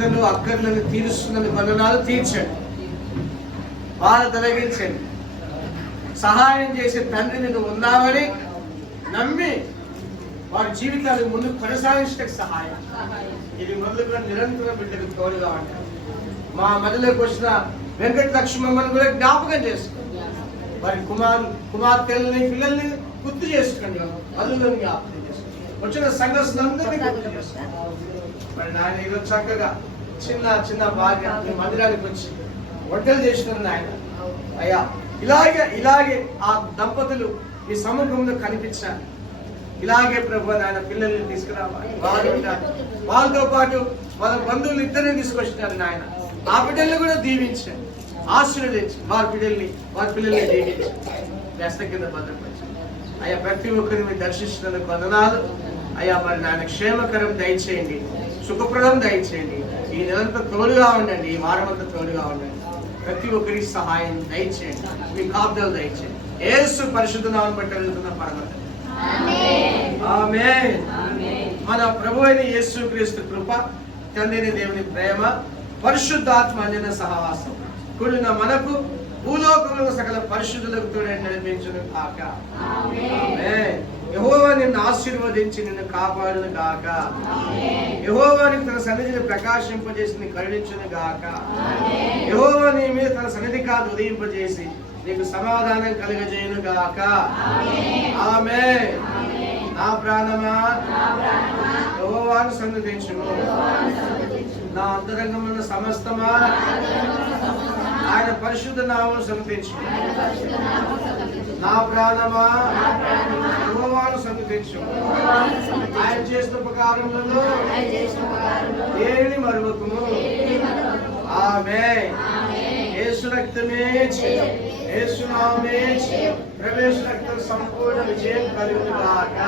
అక్కర్లను తీరుస్తున్న బంధనాలు తీర్చండి, బాధ తొలగించండి. సహాయం చేసే తండ్రి నువ్వు ఉన్నావని నమ్మి వారి జీవితాలు ముందుకు కొనసాగించడానికి సహాయం. ఇది మొదలుగా నిరంతరం బిడ్డకు తోడుగా ఉంటారు. మా మధ్యలోకి వచ్చిన వెంకట లక్ష్మమ్మని కూడా జ్ఞాపకం చేసుకోండి. వారి కుమార్తెలని పిల్లల్ని గుర్తు చేసుకోండి, అల్లులను జ్ఞాపకం చేసుకోండి, వచ్చిన సంఘస్థులందరినీ గుర్తు చేసుకోండి. మరి నాయన ఈరోజు చక్కగా చిన్న చిన్న భార్య మీ మందిరానికి వచ్చి వంటలు చేసినారు నాయన. అయ్యా ఇలాగే ఆ దంపతులు మీ సముఖంలో కనిపించాలి. ఇలాగే ప్రభు నాయన పిల్లల్ని తీసుకురావాలి, వాళ్ళు ఉంటారు. వాళ్ళతో పాటు వాళ్ళ బంధువులు ఇద్దరిని తీసుకొచ్చినారు నాయన. ఆ బిడ్డల్ని కూడా దీవించండి, ఆశీర్వదించి వారి పిల్లల్ని దీవించండి, వ్యస్త కింద భద్రపరచండి. అయ్యా ప్రతి ఒక్కరిని మీరు దర్శించినందుకు వందనాలు. అయ్యా మరి నాయన క్షేమకరం దయచేయండి, సుఖప్రదం దయచేయండి. ఈ నెలంతా తోడుగా ఉండండి, ఈ వారమంతా తోడుగా ఉండండి. ప్రతి ఒక్కరికి సహాయం దయచేయండి, మీ కాపుదలు దయచేయండి. యేసు పరిశుద్ధ నామమున బట్టి అడుగుతున్న పరమతండ్రి, ఆమేన్. మన ప్రభు అయిన యేసుక్రీస్తు కృప, తండ్రి దేవుని ప్రేమ, పరిశుద్ధాత్మ అన్యన సహవాసం కూడిన మనకు భూలోకంలో సకల పరిశుద్ధులకు తోడై నడిపించును కాక. ఆమేన్. యెహోవా నిన్ను ఆశీర్వదించి నిన్ను కాపాడును గాక. యెహోవా నీకు తన సన్నిధిని ప్రకాశింపజేసి నీ కరుణించును గాక. యెహోవా నీ మీద తన సన్నిధి కాదు ఉదయింపజేసి నీకు సమాధానం కలుగజేయును గాక. ఆమేన్. నా ప్రాణమా యెహోవాను సన్నిధించుము, నా అంతరంగమున్న సమస్తమా ఆయన పరిశుద్ధ నామమును సన్నిధించుము. నా ప్రాణమా యెహోవాను సన్నిధించుము, ఆయన చేసిన ఉపకారములలో దేనిని మరువకుము. ఆమేన్. యేసు రక్తమే జయం, యేసు నామమే జయం. ప్రవేశ రక్తం సంపూర్ణ విజయం కలుగును గాక.